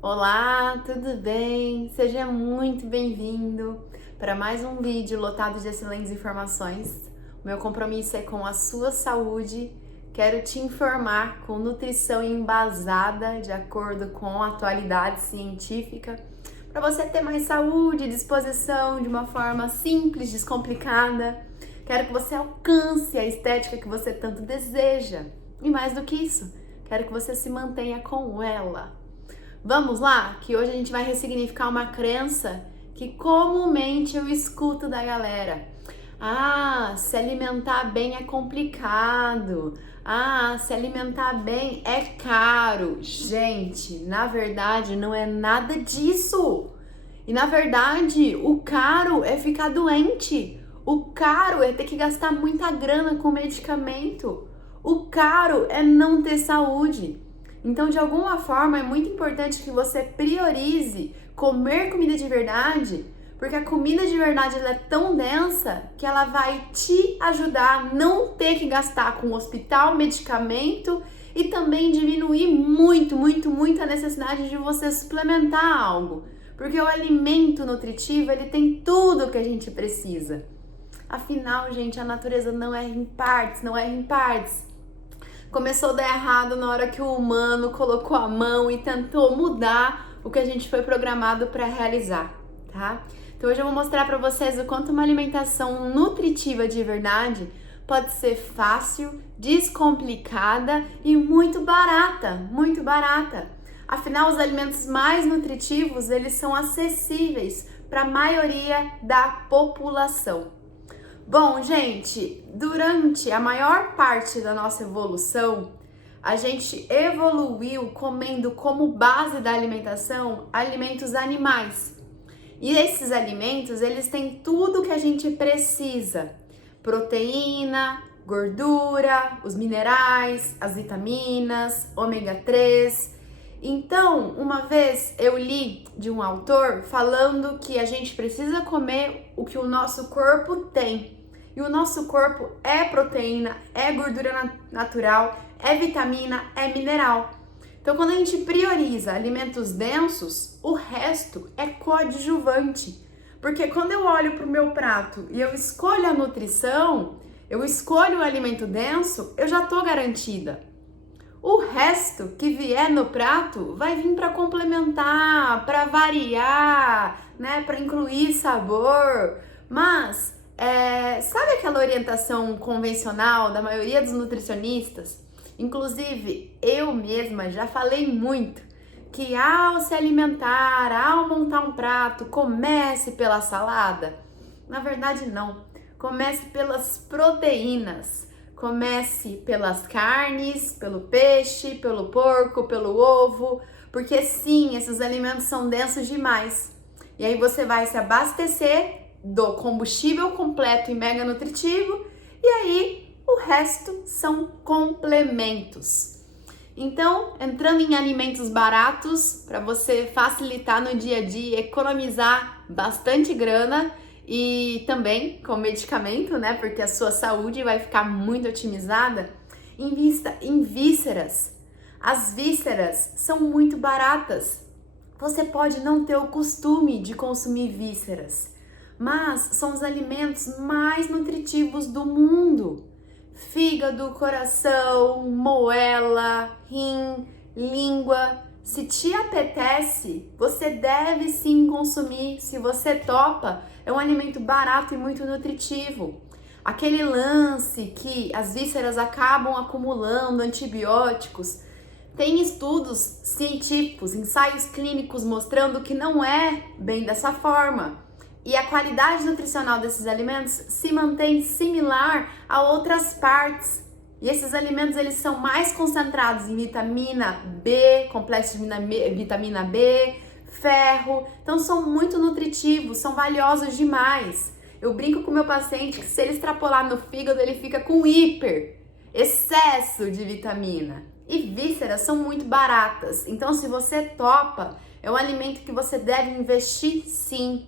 Olá, tudo bem? Seja muito bem-vindo para mais um vídeo lotado de excelentes informações. O meu compromisso é com a sua saúde. Quero te informar com nutrição embasada de acordo com a atualidade científica, para você ter mais saúde e disposição de uma forma simples, descomplicada. Quero que você alcance a estética que você tanto deseja. E mais do que isso, quero que você se mantenha com ela. Vamos lá, que hoje a gente vai ressignificar uma crença que comumente eu escuto da galera. Ah, se alimentar bem é complicado. Ah, se alimentar bem é caro. Gente, na verdade não é nada disso. E na verdade, o caro é ficar doente. O caro é ter que gastar muita grana com medicamento. O caro é não ter saúde. Então, de alguma forma, é muito importante que você priorize comer comida de verdade, porque a comida de verdade ela é tão densa que ela vai te ajudar a não ter que gastar com hospital, medicamento e também diminuir muito a necessidade de você suplementar algo. Porque o alimento nutritivo, ele tem tudo que a gente precisa. Afinal, gente, a natureza não erra em partes. Começou a dar errado na hora que o humano colocou a mão e tentou mudar o que a gente foi programado para realizar, tá? Então hoje eu vou mostrar para vocês o quanto uma alimentação nutritiva de verdade pode ser fácil, descomplicada e muito barata. Afinal, os alimentos mais nutritivos, eles são acessíveis para a maioria da população. Bom, gente, durante a maior parte da nossa evolução, a gente evoluiu comendo como base da alimentação alimentos animais. E esses alimentos, eles têm tudo que a gente precisa: proteína, gordura, os minerais, as vitaminas, ômega 3. Então, uma vez eu li de um autor falando que a gente precisa comer o que o nosso corpo tem. E o nosso corpo é proteína, é gordura natural, é vitamina, é mineral. Então, quando a gente prioriza alimentos densos, o resto é coadjuvante. Porque quando eu olho para o meu prato e eu escolho a nutrição, eu escolho o alimento denso, eu já estou garantida. O resto que vier no prato vai vir para complementar, para variar, né, para incluir sabor. Mas sabe aquela orientação convencional da maioria dos nutricionistas? Inclusive, eu mesma já falei muito que ao se alimentar, ao montar um prato, comece pela salada. Na verdade, não. Comece pelas proteínas. Comece pelas carnes, pelo peixe, pelo porco, pelo ovo, porque sim, esses alimentos são densos demais. E aí você vai se abastecer do combustível completo e mega nutritivo, e aí o resto são complementos. Então, entrando em alimentos baratos para você facilitar no dia a dia, economizar bastante grana e também com medicamento, né? Porque a sua saúde vai ficar muito otimizada. Invista em vísceras. As vísceras são muito baratas. Você pode não ter o costume de consumir vísceras, mas são os alimentos mais nutritivos do mundo. Fígado, coração, moela, rim, língua. Se te apetece, você deve sim consumir. Se você topa, é um alimento barato e muito nutritivo. Aquele lance que as vísceras acabam acumulando antibióticos, tem estudos científicos, ensaios clínicos mostrando que não é bem dessa forma. E a qualidade nutricional desses alimentos se mantém similar a outras partes. E esses alimentos, eles são mais concentrados em vitamina B, complexo de vitamina B, ferro. Então são muito nutritivos, são valiosos demais. Eu brinco com o meu paciente que se ele extrapolar no fígado, ele fica com excesso de vitamina. E vísceras são muito baratas. Então, se você topa, é um alimento que você deve investir sim.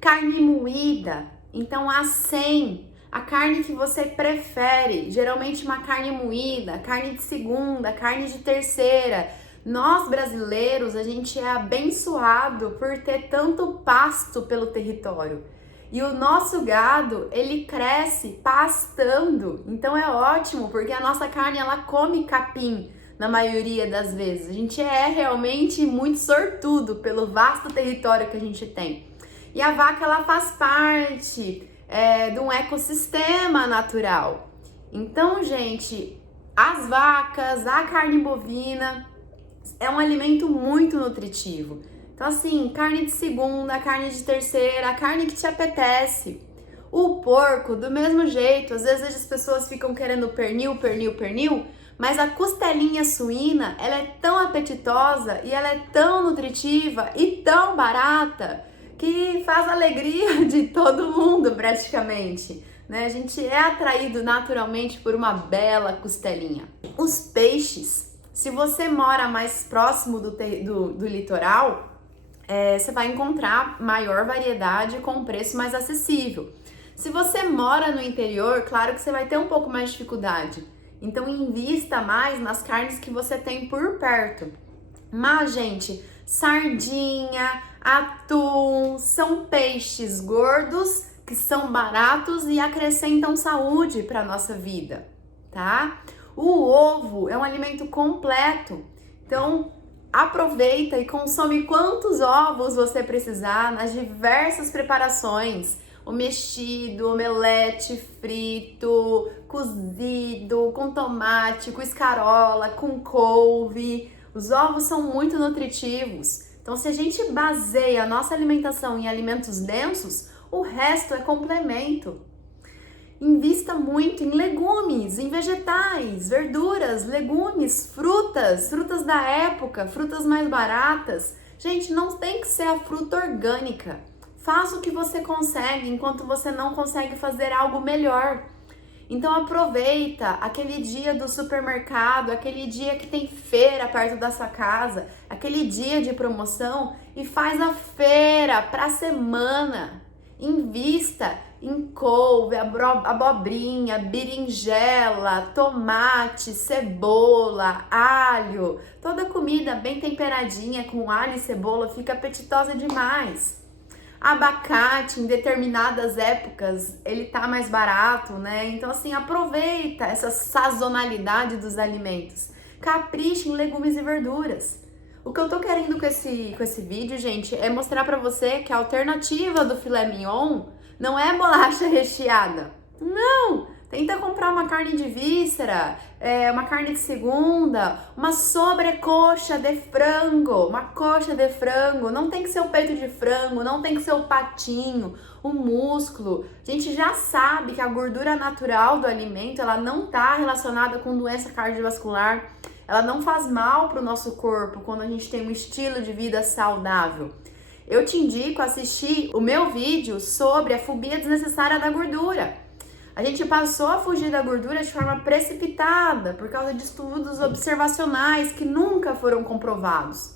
Carne moída, então a 100, a carne que você prefere, geralmente uma carne moída, carne de segunda, carne de terceira, Nós brasileiros, a gente é abençoado por ter tanto pasto pelo território. E o nosso gado, ele cresce pastando. Então é ótimo, porque a nossa carne, ela come capim na maioria das vezes. A gente é realmente muito sortudo pelo vasto território que a gente tem. E a vaca, ela faz parte de um ecossistema natural. Então, gente, as vacas, a carne bovina é um alimento muito nutritivo. Então, assim, carne de segunda, carne de terceira, a carne que te apetece. O porco, do mesmo jeito, às vezes as pessoas ficam querendo pernil, mas a costelinha suína, ela é tão apetitosa e ela é tão nutritiva e tão barata que faz a alegria de todo mundo praticamente, né? A gente é atraído naturalmente por uma bela costelinha. Os peixes, se você mora mais próximo do litoral, você vai encontrar maior variedade com um preço mais acessível. Se você mora no interior, claro que você vai ter um pouco mais de dificuldade. Então invista mais nas carnes que você tem por perto. Mas, gente, sardinha, atum, são peixes gordos que são baratos e acrescentam saúde para nossa vida, tá? O ovo é um alimento completo. Então, aproveita e consome quantos ovos você precisar nas diversas preparações. O mexido, omelete, frito, cozido, com tomate, com escarola, com couve. Os ovos são muito nutritivos. Então, se a gente baseia a nossa alimentação em alimentos densos, o resto é complemento. Invista muito em legumes, em vegetais, verduras, legumes, frutas da época, frutas mais baratas. Gente, não tem que ser a fruta orgânica. Faça o que você consegue enquanto você não consegue fazer algo melhor. Então aproveita aquele dia do supermercado, aquele dia que tem feira perto da sua casa, aquele dia de promoção e faz a feira para a semana. Invista em couve, abobrinha, berinjela, tomate, cebola, alho. Toda comida bem temperadinha com alho e cebola fica apetitosa demais. Abacate, em determinadas épocas, ele tá mais barato, né? Então, assim, aproveita essa sazonalidade dos alimentos. Capricha em legumes e verduras. O que eu tô querendo com esse vídeo, gente, é mostrar pra você que a alternativa do filé mignon não é bolacha recheada. Não! Tenta comprar uma carne de víscera, uma carne de segunda, uma sobrecoxa de frango, uma coxa de frango. Não tem que ser o peito de frango, não tem que ser o patinho, o músculo. A gente já sabe que a gordura natural do alimento, ela não está relacionada com doença cardiovascular. Ela não faz mal para o nosso corpo quando a gente tem um estilo de vida saudável. Eu te indico a assistir o meu vídeo sobre a fobia desnecessária da gordura. A gente passou a fugir da gordura de forma precipitada por causa de estudos observacionais que nunca foram comprovados.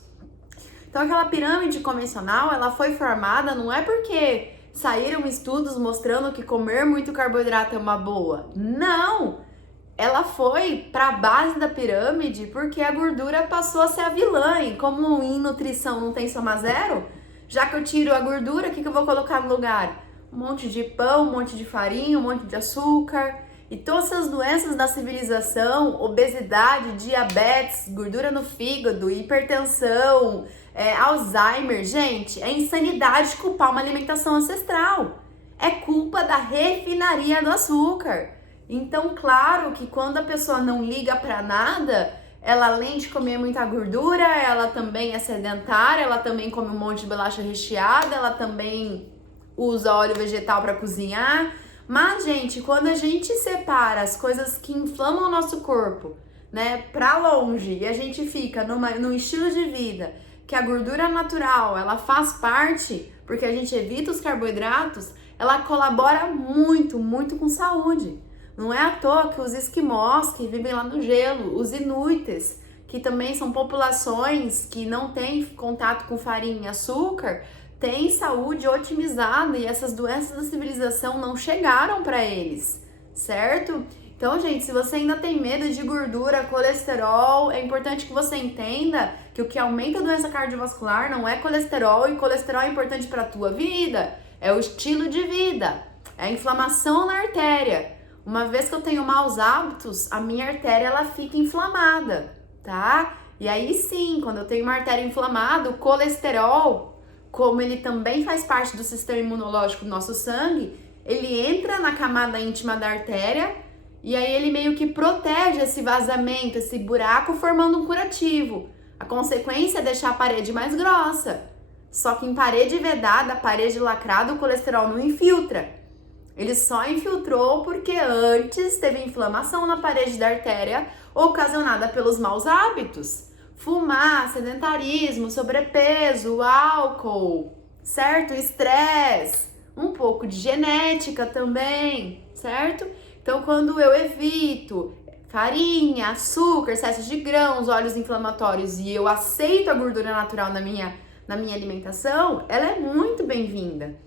Então aquela pirâmide convencional, ela foi formada não é porque saíram estudos mostrando que comer muito carboidrato é uma boa. Não! Ela foi para a base da pirâmide porque a gordura passou a ser a vilã. E como em nutrição não tem soma zero, já que eu tiro a gordura, o que eu vou colocar no lugar? Um monte de pão, um monte de farinha, um monte de açúcar. E todas essas doenças da civilização, obesidade, diabetes, gordura no fígado, hipertensão, Alzheimer, gente, é insanidade culpar uma alimentação ancestral. É culpa da refinaria do açúcar. Então, claro que quando a pessoa não liga para nada, ela além de comer muita gordura, ela também é sedentária, ela também come um monte de bolacha recheada, ela também usa óleo vegetal para cozinhar. Mas, gente, quando a gente separa as coisas que inflamam o nosso corpo, né, para longe, e a gente fica num estilo de vida que a gordura natural, ela faz parte, porque a gente evita os carboidratos, ela colabora muito, muito com saúde. Não é à toa que os esquimós que vivem lá no gelo, os inuites, que também são populações que não têm contato com farinha e açúcar, têm saúde otimizada e essas doenças da civilização não chegaram para eles, certo? Então, gente, se você ainda tem medo de gordura, colesterol, é importante que você entenda que o que aumenta a doença cardiovascular não é colesterol, e colesterol é importante para a tua vida, é o estilo de vida, é a inflamação na artéria. Uma vez que eu tenho maus hábitos, a minha artéria ela fica inflamada, tá? E aí sim, quando eu tenho uma artéria inflamada, o colesterol, como ele também faz parte do sistema imunológico do nosso sangue, ele entra na camada íntima da artéria e aí ele meio que protege esse vazamento, esse buraco, formando um curativo. A consequência é deixar a parede mais grossa. Só que em parede vedada, parede lacrada, o colesterol não infiltra. Ele só infiltrou porque antes teve inflamação na parede da artéria ocasionada pelos maus hábitos. Fumar, sedentarismo, sobrepeso, álcool, certo? Estresse, um pouco de genética também, certo? Então, quando eu evito farinha, açúcar, excesso de grãos, óleos inflamatórios e eu aceito a gordura natural na minha alimentação, ela é muito bem-vinda.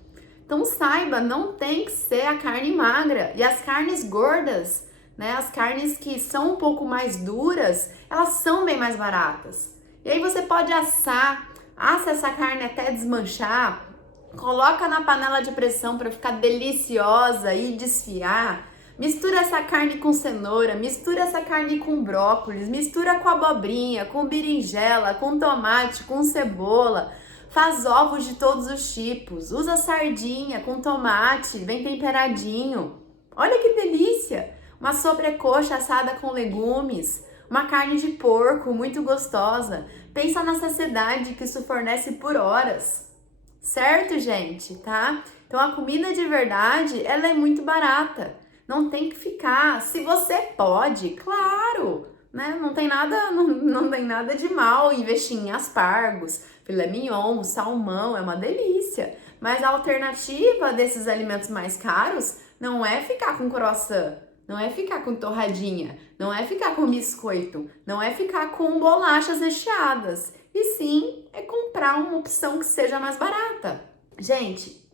Então saiba, não tem que ser a carne magra. E as carnes gordas, né, as carnes que são um pouco mais duras, elas são bem mais baratas. E aí você pode assa essa carne até desmanchar, coloca na panela de pressão para ficar deliciosa e desfiar. Mistura essa carne com cenoura, mistura essa carne com brócolis, mistura com abobrinha, com berinjela, com tomate, com cebola. Faz ovos de todos os tipos, usa sardinha com tomate, bem temperadinho. Olha que delícia! Uma sobrecoxa assada com legumes, uma carne de porco muito gostosa. Pensa na saciedade que isso fornece por horas. Certo, gente? Tá? Então a comida de verdade, ela é muito barata. Não tem que ficar. Se você pode, claro, né? Não tem nada de mal investir em aspargos, filé mignon, salmão, é uma delícia. Mas a alternativa desses alimentos mais caros não é ficar com croissant, não é ficar com torradinha, não é ficar com biscoito, não é ficar com bolachas recheadas. E sim, é comprar uma opção que seja mais barata. Gente,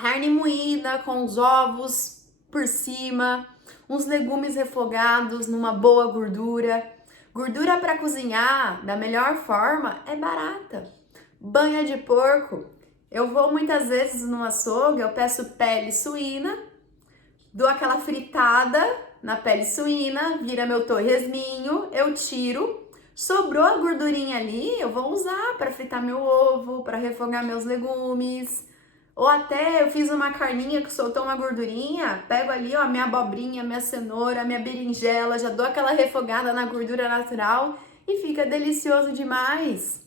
carne moída com os ovos por cima, uns legumes refogados numa boa gordura. Gordura para cozinhar da melhor forma é barata. Banha de porco. Eu vou muitas vezes no açougue, eu peço pele suína, dou aquela fritada na pele suína, vira meu torresminho, eu tiro. Sobrou a gordurinha ali, eu vou usar para fritar meu ovo, para refogar meus legumes. Ou até eu fiz uma carninha que soltou uma gordurinha, pego ali, ó, minha abobrinha, minha cenoura, minha berinjela, já dou aquela refogada na gordura natural e fica delicioso demais,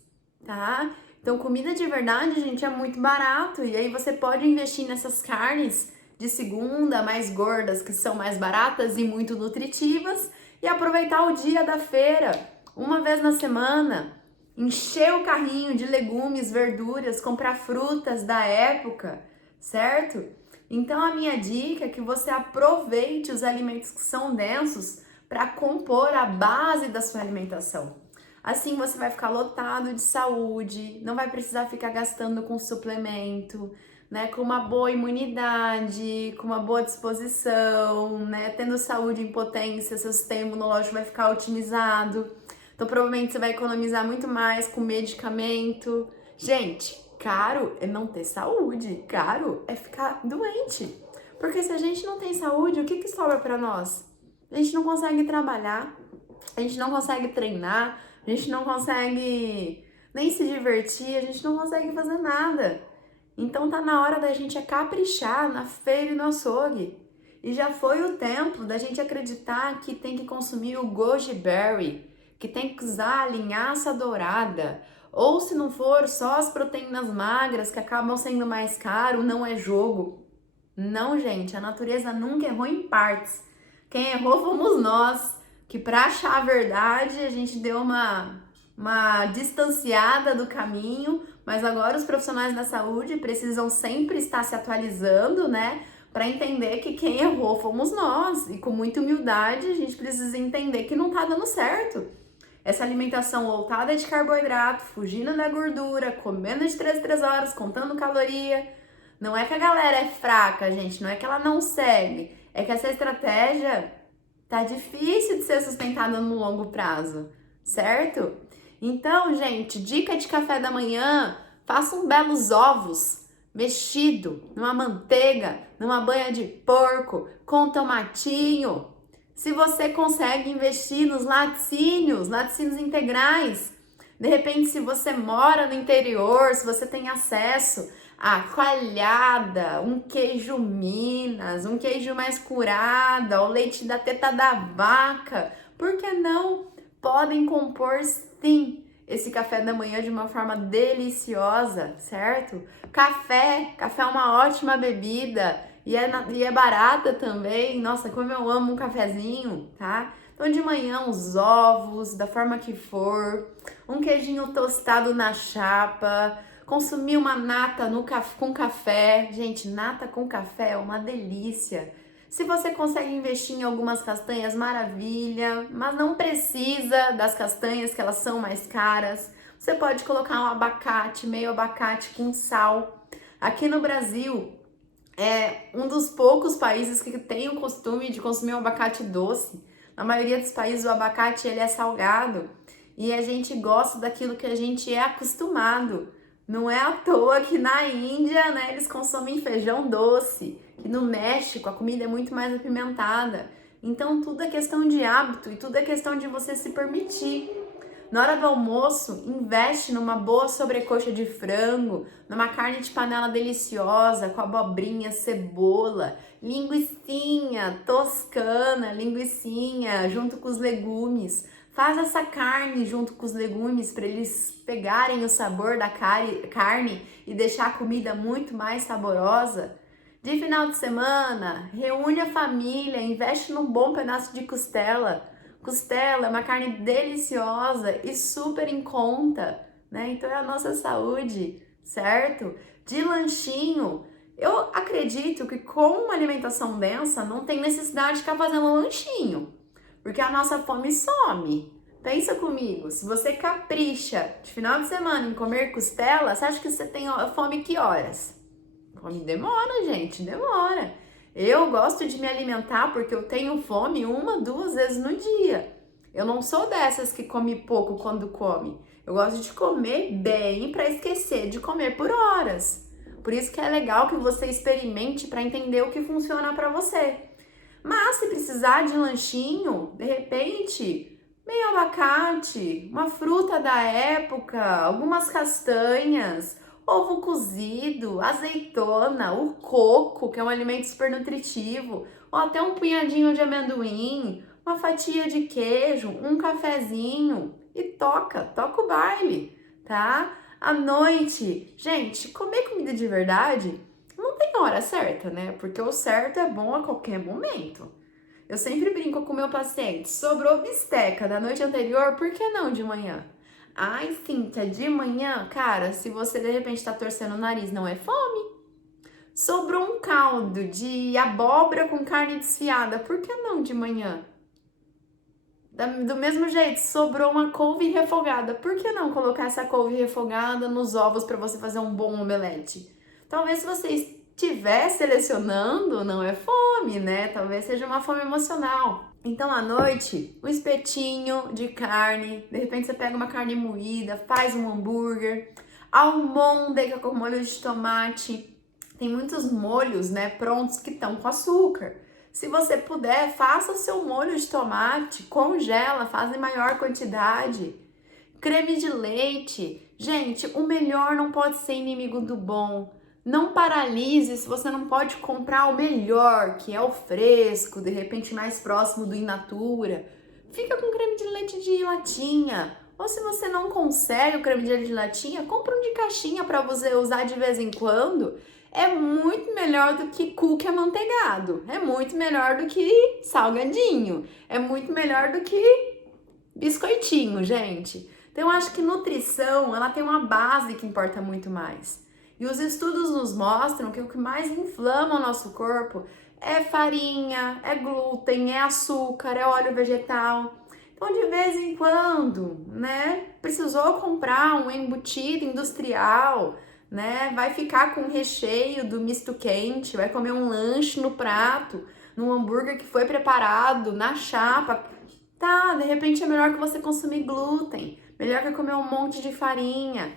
tá? Então, comida de verdade, gente, é muito barato. E aí você pode investir nessas carnes de segunda, mais gordas, que são mais baratas e muito nutritivas, e aproveitar o dia da feira, uma vez na semana. Encher o carrinho de legumes, verduras, comprar frutas da época, certo? Então a minha dica é que você aproveite os alimentos que são densos para compor a base da sua alimentação. Assim você vai ficar lotado de saúde, não vai precisar ficar gastando com suplemento, né? Com uma boa imunidade, com uma boa disposição, né? Tendo saúde em potência, seu sistema imunológico vai ficar otimizado. Então, provavelmente você vai economizar muito mais com medicamento. Gente, caro é não ter saúde. Caro é ficar doente. Porque se a gente não tem saúde, o que sobra pra nós? A gente não consegue trabalhar, a gente não consegue treinar, a gente não consegue nem se divertir, a gente não consegue fazer nada. Então, tá na hora da gente caprichar na feira e no açougue. E já foi o tempo da gente acreditar que tem que consumir o goji berry, que tem que usar a linhaça dourada, ou se não for, só as proteínas magras que acabam sendo mais caro, não é jogo. Não, gente, a natureza nunca errou em partes. Quem errou fomos nós, que para achar a verdade a gente deu uma distanciada do caminho, mas agora os profissionais da saúde precisam sempre estar se atualizando, né? Para entender que quem errou fomos nós. E com muita humildade a gente precisa entender que não tá dando certo. Essa alimentação lotada de carboidrato, fugindo da gordura, comendo de 3 em 3 horas, contando caloria. Não é que a galera é fraca, gente, não é que ela não segue. É que essa estratégia Tá difícil de ser sustentada no longo prazo, certo? Então, gente, dica de café da manhã, faça belos ovos mexido numa manteiga, numa banha de porco, com tomatinho. Se você consegue investir nos laticínios integrais, de repente, se você mora no interior, se você tem acesso a coalhada, um queijo Minas, um queijo mais curado, o leite da teta da vaca, por que não? Podem compor sim esse café da manhã de uma forma deliciosa, certo? Café é uma ótima bebida e é barata também. Nossa, como eu amo um cafezinho, tá? Então de manhã uns ovos, da forma que for, um queijinho tostado na chapa, consumir uma nata com café. Gente, nata com café é uma delícia. Se você consegue investir em algumas castanhas, maravilha, mas não precisa das castanhas, que elas são mais caras. Você pode colocar um abacate, meio abacate com sal. Aqui no Brasil, é um dos poucos países que tem o costume de consumir um abacate doce. Na maioria dos países o abacate ele é salgado e a gente gosta daquilo que a gente é acostumado. Não é à toa que na Índia, né, eles consomem feijão doce, que no México a comida é muito mais apimentada. Então tudo é questão de hábito e tudo é questão de você se permitir. Na hora do almoço, investe numa boa sobrecoxa de frango, numa carne de panela deliciosa, com abobrinha, cebola, linguicinha toscana, linguicinha junto com os legumes. Faz essa carne junto com os legumes para eles pegarem o sabor da carne e deixar a comida muito mais saborosa. De final de semana, reúne a família, investe num bom pedaço de costela. Costela é uma carne deliciosa e super em conta, né? Então é a nossa saúde, certo? De lanchinho, eu acredito que com uma alimentação densa não tem necessidade de ficar fazendo um lanchinho, porque a nossa fome some. Pensa comigo, se você capricha de final de semana em comer costela, você acha que você tem fome que horas? Fome demora, gente, demora. Eu gosto de me alimentar porque eu tenho fome 1, 2 vezes no dia. Eu não sou dessas que come pouco quando come. Eu gosto de comer bem para esquecer de comer por horas. Por isso que é legal que você experimente para entender o que funciona para você. Mas se precisar de lanchinho, de repente, meio abacate, uma fruta da época, algumas castanhas, ovo cozido, azeitona, o coco, que é um alimento super nutritivo, ou até um punhadinho de amendoim, uma fatia de queijo, um cafezinho e toca o baile, tá? À noite, gente, comer comida de verdade não tem hora certa, né? Porque o certo é bom a qualquer momento. Eu sempre brinco com o meu paciente, sobrou bisteca da noite anterior, por que não de manhã? Ai, Cíntia, de manhã, cara, se você de repente tá torcendo o nariz, não é fome? Sobrou um caldo de abóbora com carne desfiada, por que não de manhã? Do mesmo jeito, sobrou uma couve refogada, por que não colocar essa couve refogada nos ovos para você fazer um bom omelete? Talvez se você estiver selecionando, não é fome, né? Talvez seja uma fome emocional. Então, à noite, um espetinho de carne, de repente você pega uma carne moída, faz um hambúrguer, almôndega com molho de tomate. Tem muitos molhos, né, prontos que estão com açúcar. Se você puder, faça o seu molho de tomate, congela, faz em maior quantidade. Creme de leite. Gente, o melhor não pode ser inimigo do bom. Não paralise se você não pode comprar o melhor, que é o fresco, de repente mais próximo do in natura. Fica com creme de leite de latinha. Ou se você não consegue o creme de leite de latinha, compra um de caixinha para você usar de vez em quando. É muito melhor do que cookie amanteigado. É muito melhor do que salgadinho. É muito melhor do que biscoitinho, gente. Então eu acho que nutrição, ela tem uma base que importa muito mais. E os estudos nos mostram que o que mais inflama o nosso corpo é farinha, é glúten, é açúcar, é óleo vegetal. Então, de vez em quando, né, precisou comprar um embutido industrial, né, vai ficar com o recheio do misto quente, vai comer um lanche no prato. num hambúrguer que foi preparado na chapa. Tá, de repente é melhor que você consumir glúten, melhor que comer um monte de farinha.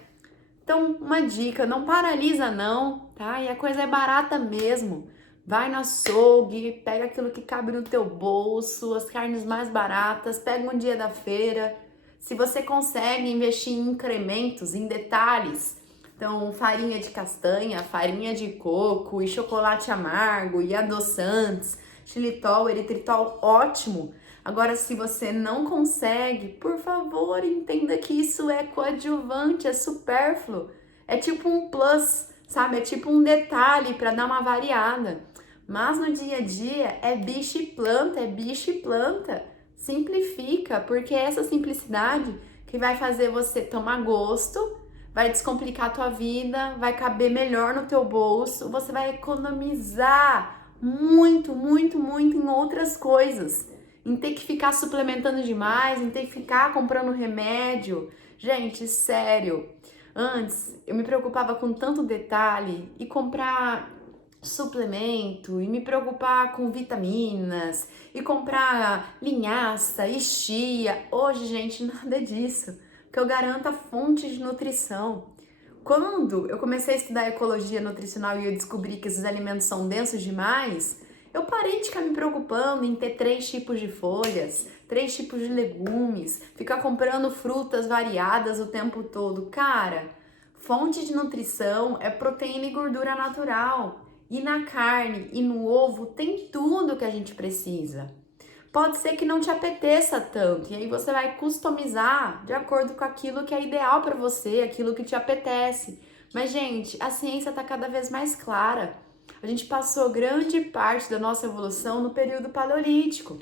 Então, uma dica, não paralisa não, tá? E a coisa é barata mesmo. Vai no açougue, pega aquilo que cabe no teu bolso, as carnes mais baratas, pega um dia da feira. Se você consegue investir em incrementos, em detalhes, então farinha de castanha, farinha de coco, e chocolate amargo, e adoçantes, xilitol, eritritol, ótimo. Agora, se você não consegue, por favor, entenda que isso é coadjuvante, é supérfluo. É tipo um plus, sabe? É tipo um detalhe para dar uma variada. Mas no dia a dia é bicho e planta, é bicho e planta. Simplifica, porque é essa simplicidade que vai fazer você tomar gosto, vai descomplicar a tua vida, vai caber melhor no teu bolso, você vai economizar muito, muito, muito em outras coisas. Em ter que ficar suplementando demais, em ter que ficar comprando remédio. Gente, sério, antes eu me preocupava com tanto detalhe e comprar suplemento e me preocupar com vitaminas e comprar linhaça e chia. Hoje, gente, nada disso, que eu garanto a fonte de nutrição. Quando eu comecei a estudar ecologia nutricional e eu descobri que esses alimentos são densos demais, eu parei de ficar me preocupando em ter 3 tipos de folhas, 3 tipos de legumes, ficar comprando frutas variadas o tempo todo. Cara, fonte de nutrição é proteína e gordura natural. E na carne e no ovo tem tudo que a gente precisa. Pode ser que não te apeteça tanto, e aí você vai customizar de acordo com aquilo que é ideal para você, aquilo que te apetece. Mas, gente, a ciência está cada vez mais clara. A gente passou grande parte da nossa evolução no período paleolítico.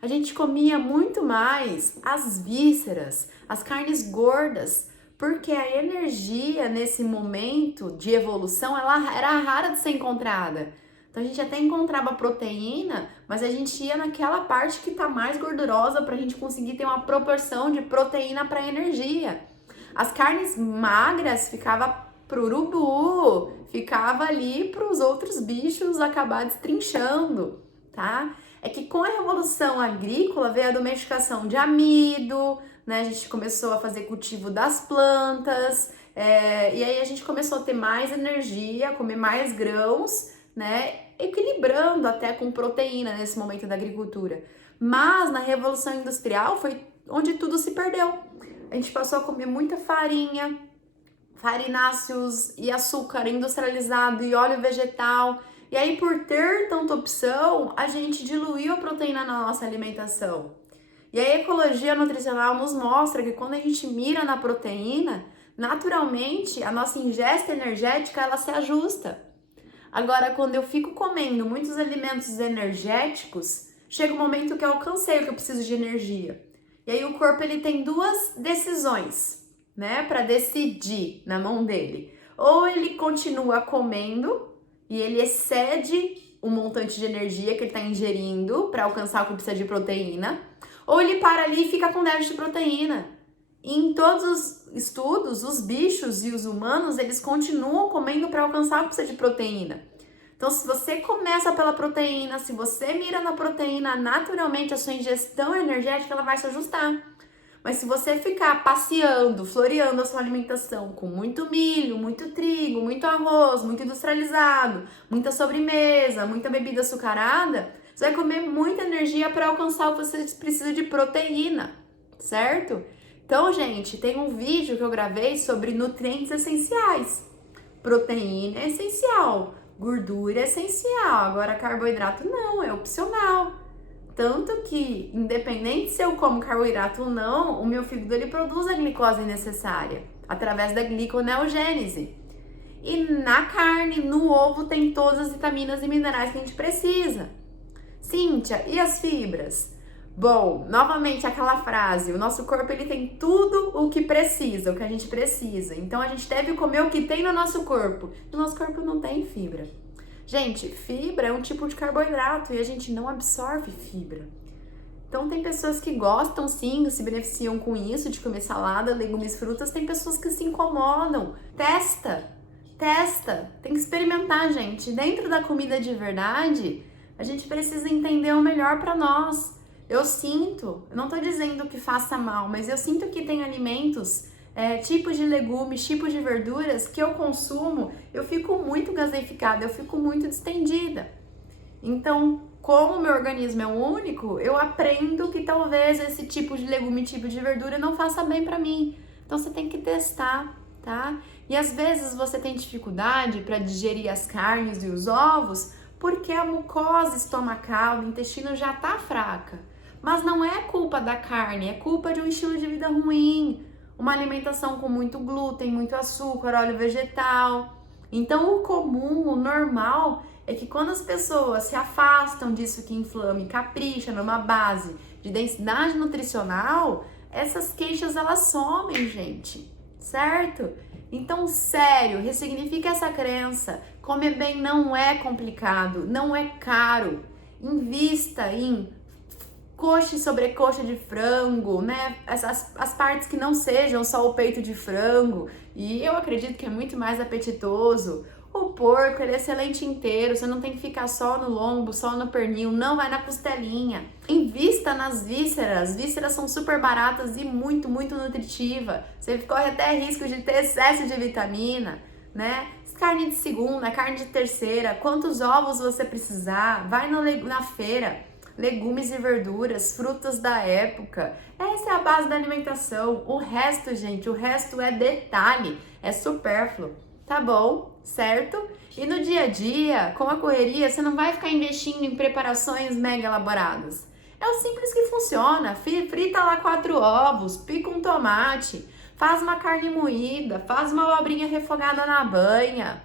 A gente comia muito mais as vísceras, as carnes gordas, porque a energia nesse momento de evolução ela era rara de ser encontrada. Então a gente até encontrava proteína, mas a gente ia naquela parte que tá mais gordurosa para a gente conseguir ter uma proporção de proteína para energia. As carnes magras ficava pro urubu, ficava ali para os outros bichos acabar destrinchando, tá? É que com a revolução agrícola veio a domesticação de amido, né? A gente começou a fazer cultivo das plantas, e aí a gente começou a ter mais energia, comer mais grãos, né? Equilibrando até com proteína nesse momento da agricultura. Mas na Revolução Industrial foi onde tudo se perdeu. A gente passou a comer muita farinha, farináceos e açúcar industrializado e óleo vegetal. E aí, por ter tanta opção, a gente diluiu a proteína na nossa alimentação. E a ecologia nutricional nos mostra que quando a gente mira na proteína, naturalmente a nossa ingesta energética ela se ajusta. Agora, quando eu fico comendo muitos alimentos energéticos, chega um momento que eu alcancei o que eu preciso de energia. E aí o corpo ele tem 2 decisões, né, para decidir na mão dele. Ou ele continua comendo e ele excede o montante de energia que ele está ingerindo para alcançar o que precisa de proteína, ou ele para ali e fica com déficit de proteína. E em todos os estudos, os bichos e os humanos, eles continuam comendo para alcançar o que precisa de proteína. Então, se você começa pela proteína, se você mira na proteína, naturalmente a sua ingestão energética ela vai se ajustar. Mas se você ficar passeando, floreando a sua alimentação com muito milho, muito trigo, muito arroz, muito industrializado, muita sobremesa, muita bebida açucarada, você vai comer muita energia para alcançar o que você precisa de proteína, certo? Então, gente, tem um vídeo que eu gravei sobre nutrientes essenciais. Proteína é essencial, gordura é essencial, agora carboidrato não, é opcional. Tanto que, independente se eu como carboidrato ou não, o meu fígado ele produz a glicose necessária através da gliconeogênese. E na carne, no ovo, tem todas as vitaminas e minerais que a gente precisa. Cíntia, e as fibras? Bom, novamente aquela frase, o nosso corpo ele tem tudo o que precisa, o que a gente precisa. Então a gente deve comer o que tem no nosso corpo. O nosso corpo não tem fibra. Gente, fibra é um tipo de carboidrato e a gente não absorve fibra. Então tem pessoas que gostam sim, se beneficiam com isso, de comer salada, legumes, frutas. Tem pessoas que se incomodam. Testa, tem que experimentar, gente. Dentro da comida de verdade, A gente precisa entender o melhor para nós. Eu não tô dizendo que faça mal, mas eu sinto que tem alimentos, tipos de legumes, tipos de verduras que eu consumo, eu fico muito gaseificada, eu fico muito distendida. Então, como o meu organismo é único, eu aprendo que talvez esse tipo de legume, tipo de verdura não faça bem para mim. Então, você tem que testar, tá? E às vezes você tem dificuldade para digerir as carnes e os ovos porque a mucosa estomacal, o intestino já tá fraca. Mas não é culpa da carne, é culpa de um estilo de vida ruim, uma alimentação com muito glúten, muito açúcar, óleo vegetal. Então, o comum, o normal, é que quando as pessoas se afastam disso que inflama e capricha numa base de densidade nutricional, essas queixas elas somem, gente, certo? Então, sério, ressignifica essa crença. Comer bem não é complicado, não é caro. Invista em coxa e sobrecoxa de frango, né? As partes que não sejam só o peito de frango. E eu acredito que é muito mais apetitoso. O porco, ele é excelente inteiro, você não tem que ficar só no lombo, só no pernil, não, vai na costelinha. Invista nas vísceras, vísceras são super baratas e muito, muito nutritiva. Você corre até risco de ter excesso de vitamina, né? Carne de segunda, carne de terceira, quantos ovos você precisar, vai na feira. Legumes e verduras, frutas da época. Essa é a base da alimentação. O resto, gente, o resto é detalhe, é supérfluo. Tá bom, certo? E no dia a dia, com a correria, você não vai ficar investindo em preparações mega elaboradas. É o simples que funciona. Frita lá 4 ovos, pica um tomate, faz uma carne moída, faz uma abobrinha refogada na banha.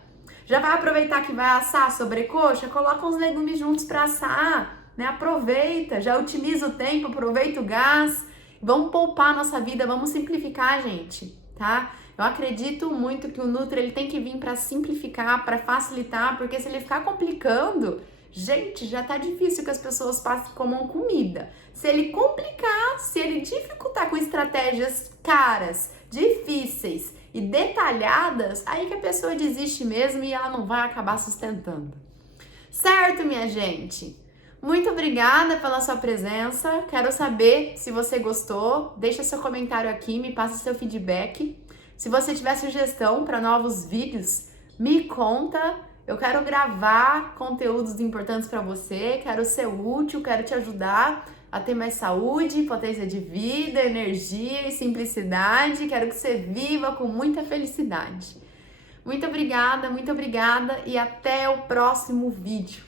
Já vai aproveitar que vai assar a sobrecoxa? Coloca uns legumes juntos para assar, né? Aproveita, já otimiza o tempo, aproveita o gás. Vamos poupar a nossa vida, vamos simplificar, gente, tá? Eu acredito muito que o Nutri ele tem que vir para simplificar, para facilitar, porque se ele ficar complicando, gente, já tá difícil que as pessoas comam comida. Se ele complicar, se ele dificultar com estratégias caras, difíceis e detalhadas, aí que a pessoa desiste mesmo e ela não vai acabar sustentando. Certo, minha gente? Muito obrigada pela sua presença. Quero saber se você gostou. Deixa seu comentário aqui, me passa seu feedback. Se você tiver sugestão para novos vídeos, me conta. Eu quero gravar conteúdos importantes para você, quero ser útil, quero te ajudar a ter mais saúde, potência de vida, energia e simplicidade. Quero que você viva com muita felicidade. Muito obrigada e até o próximo vídeo.